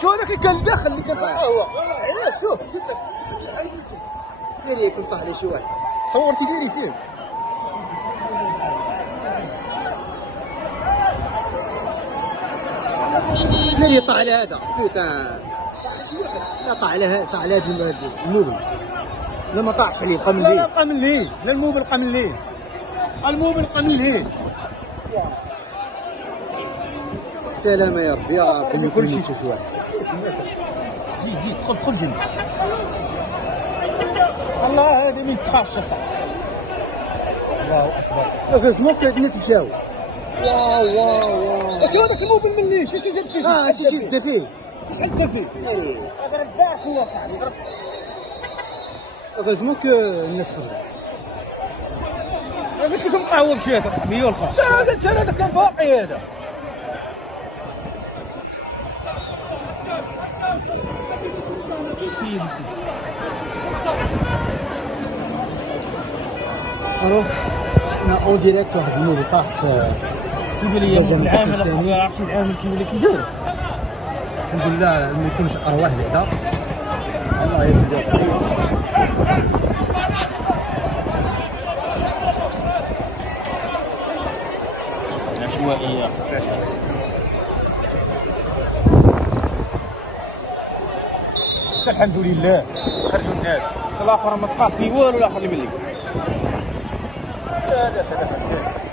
شو هذاك اللي كان داخل اللي كان هو شوف قلت لك ديري يكون طاح لي شي واحد صورتي ديري فيه ملي طاح على هذا توتا لا طاح على هذا الموبل لا ما طاحش عليه بقى من ليه لا بقى من ليه لا الموبل بقى من ليه الموبل بقى من ليه السلامة يا ربي يا ربي كل شيء شي واحد زيد دخل جنب الله هذه من طاحش صاحبي الله اكبر سموك الناس مشاو واو شو هذاك الموبل من ليه شي جاب فيه شي دا فيه شحال دا فيه هذا رباح هو صاحبي غزموك الناس خرجوا قلت لكم قهوه مشيت اصاحبي والخا لا قلت انا هذا كان باقي هذا عرف شفنا اون ديريكت واحد الموبل طاح في كيف لي العامل اصاحبي عرفتي العامل كيف كيدير الحمد لله ما يكونش ارواح بعدا الله يسلمك عشوائيه الحمد لله خرجوا الناس الاخر ما تقاس فيه والو الاخر اللي ملي هذا حسين